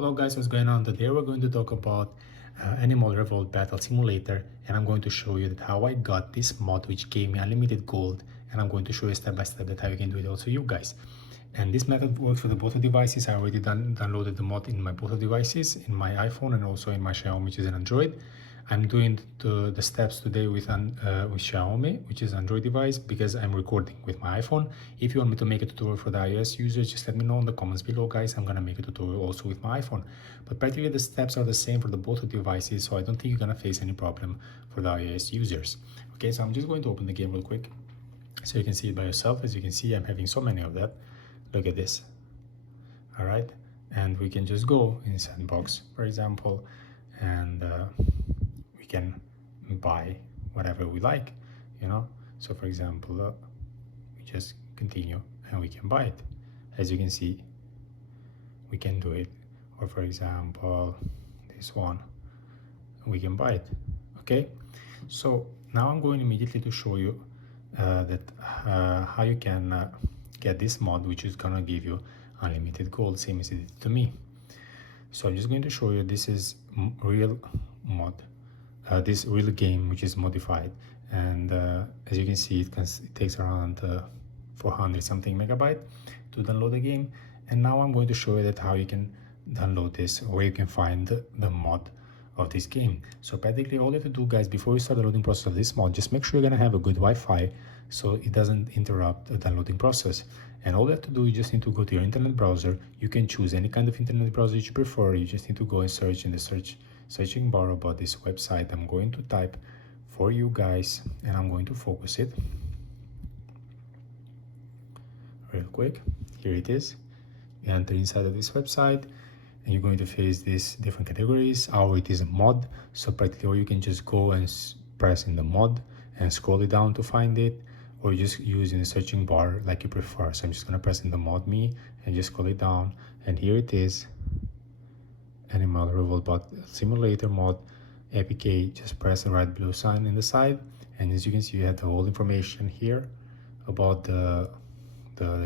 Hello guys, what's going on? Today we're going to talk about Animal Revolt Battle Simulator, and I'm going to show you that how I got this mod which gave me unlimited gold, and I'm going to show you step by step that how you can do it also you guys. And this method works for the both devices. I already downloaded the mod in my both devices, in my iPhone and also in my Xiaomi, which is an Android. I'm doing the steps today with Xiaomi, which is an Android device, because I'm recording with my iPhone. If you want me to make a tutorial for the iOS users, just let me know in the comments below, guys. I'm gonna make a tutorial also with my iPhone. But practically the steps are the same for the both devices, so I don't think you're gonna face any problem for the iOS users. Okay, so I'm just going to open the game real quick, so you can see it by yourself. As you can see, I'm having so many of that. Look at this. All right, and we can just go in sandbox, for example, and we can buy whatever we like, you know. So for example, we just continue and we can buy it. As you can see, we can do it. Or for example, this one, we can buy it. Okay, so now I'm going immediately to show you how you can get this mod, which is gonna give you unlimited gold, same as it did to me. So I'm just going to show you, this is real mod, this real game which is modified, and as you can see, it takes around 400 something megabyte to download the game. And now I'm going to show you that how you can download this, or where you can find the mod of this game. So practically all you have to do, guys, before you start the loading process of this mod, just make sure you're gonna have a good Wi-Fi so it doesn't interrupt the downloading process. And all you have to do, you just need to go to your internet browser. You can choose any kind of internet browser you prefer. You just need to go and search in the searching bar about this website. I'm going to type for you guys, and I'm going to focus it real quick. Here it is. You enter inside of this website, and you're going to face these different categories. It is a mod, so practically, or you can just go and press in the mod and scroll it down to find it, or you just use in the searching bar like you prefer. So I'm just gonna press in the mod me and just scroll it down, and here it is, Animal Revolt Simulator mod APK. Just press the right blue sign in the side, and as you can see, you have the whole information here about the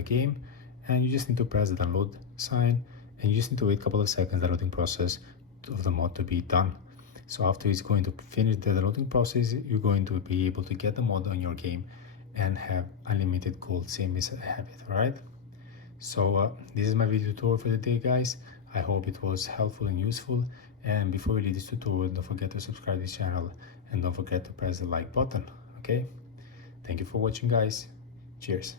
game, and you just need to press the download sign, and you just need to wait a couple of seconds, the loading process of the mod to be done. So after it's going to finish the loading process, you're going to be able to get the mod on your game and have unlimited gold, same as I have it. All right, so this is my video tutorial for the day, guys. I hope it was helpful and useful, and before we leave this tutorial, don't forget to subscribe to this channel, and don't forget to press the like button. Okay, thank you for watching, guys. Cheers.